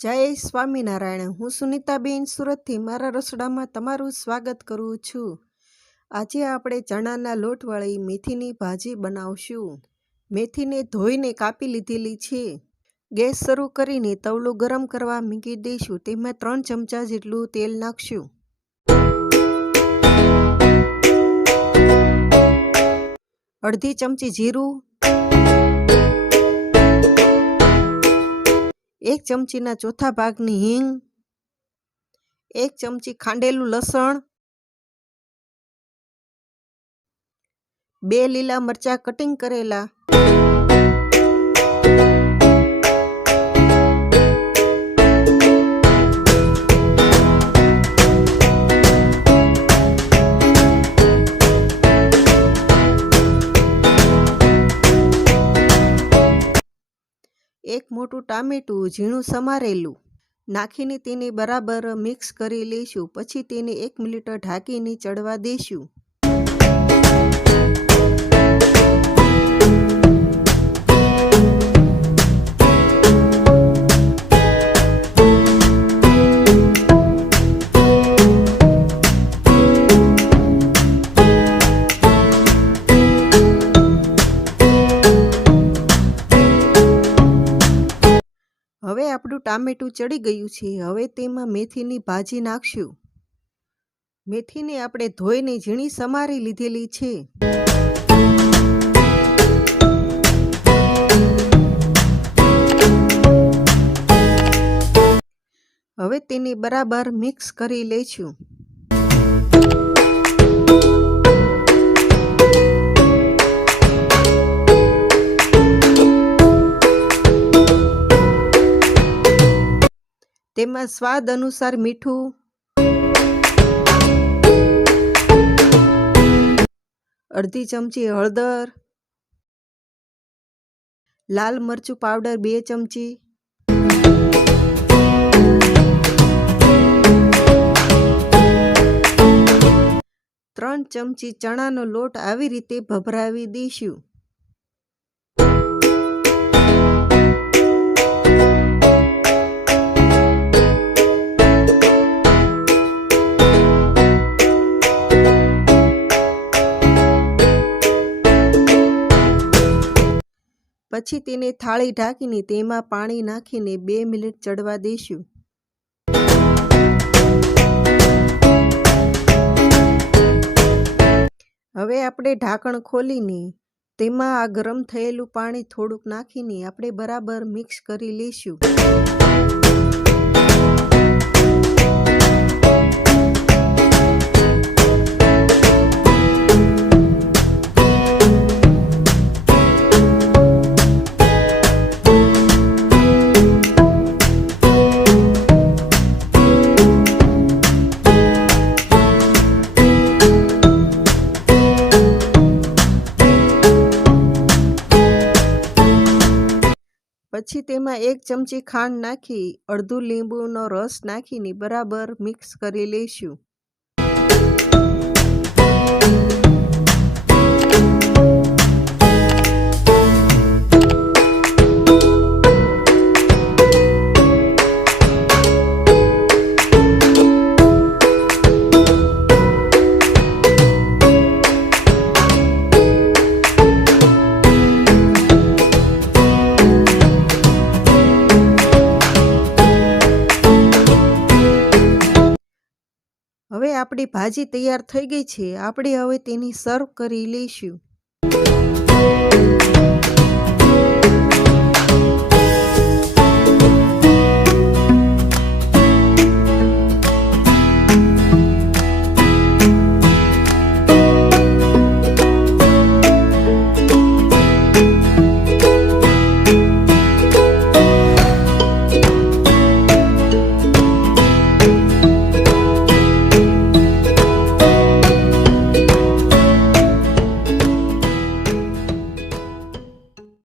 જય સ્વામિનારાયણ। હું સુનિતાબેન સુરતથી મારા રસોડામાં તમારું સ્વાગત કરું છું। આજે આપણે ચણાના લોટવાળી મેથીની ભાજી બનાવશું। મેથીને ધોઈને કાપી લીધેલી છે। ગેસ શરૂ કરીને તવલું ગરમ કરવા મૂકી દઈશું। તેમાં 3 ચમચા જેટલું તેલ નાખશું। અડધી ચમચી જીરું, 1 ચમચીના ચોથા ભાગની હિંગ, 1 ચમચી ખાંડેલું લસણ, 2 લીલા મરચાં કટિંગ કરેલા, એક મોટું ટામેટું ઝીણું સમારેલું નાખીને તેને બરાબર મિક્સ કરી લઈશું। પછી તેને 1 મિનિટ ઢાંકીને ચડવા દઈશું। હવે આપણું ટામેટું ચડી ગયું છે। હવે તેમાં મેથીની ભાજી નાખશું। મેથીને આપણે ધોઈને ઝીણી સમારી લીધેલી છે। હવે તેને બરાબર મિક્સ કરી લઈશું। તેમાં સ્વાદ અનુસાર મીઠું, અડધી ચમચી હળદર, લાલ મરચું પાવડર 2 ચમચી, ત્રણ ચમચી ચણાનો લોટ આવી રીતે ભભરાવી દઈશું। પછી તેને થાળી ઢાંકીને તેમાં પાણી નાખીને 2 મિનિટ ચડવા દઈશું। હવે આપણે ઢાંકણ ખોલીને તેમાં આ ગરમ થયેલું પાણી થોડુંક નાખીને આપણે બરાબર મિક્સ કરી લઈશું। પછી તેમાં 1 ચમચી ખાંડ નાખી અડધું લીંબુનો રસ નાખીને બરાબર મિક્સ કરી લઈશું। હવે આપણી ભાજી તૈયાર થઈ ગઈ છે। આપણે હવે તેની સર્વ કરી લઈશું।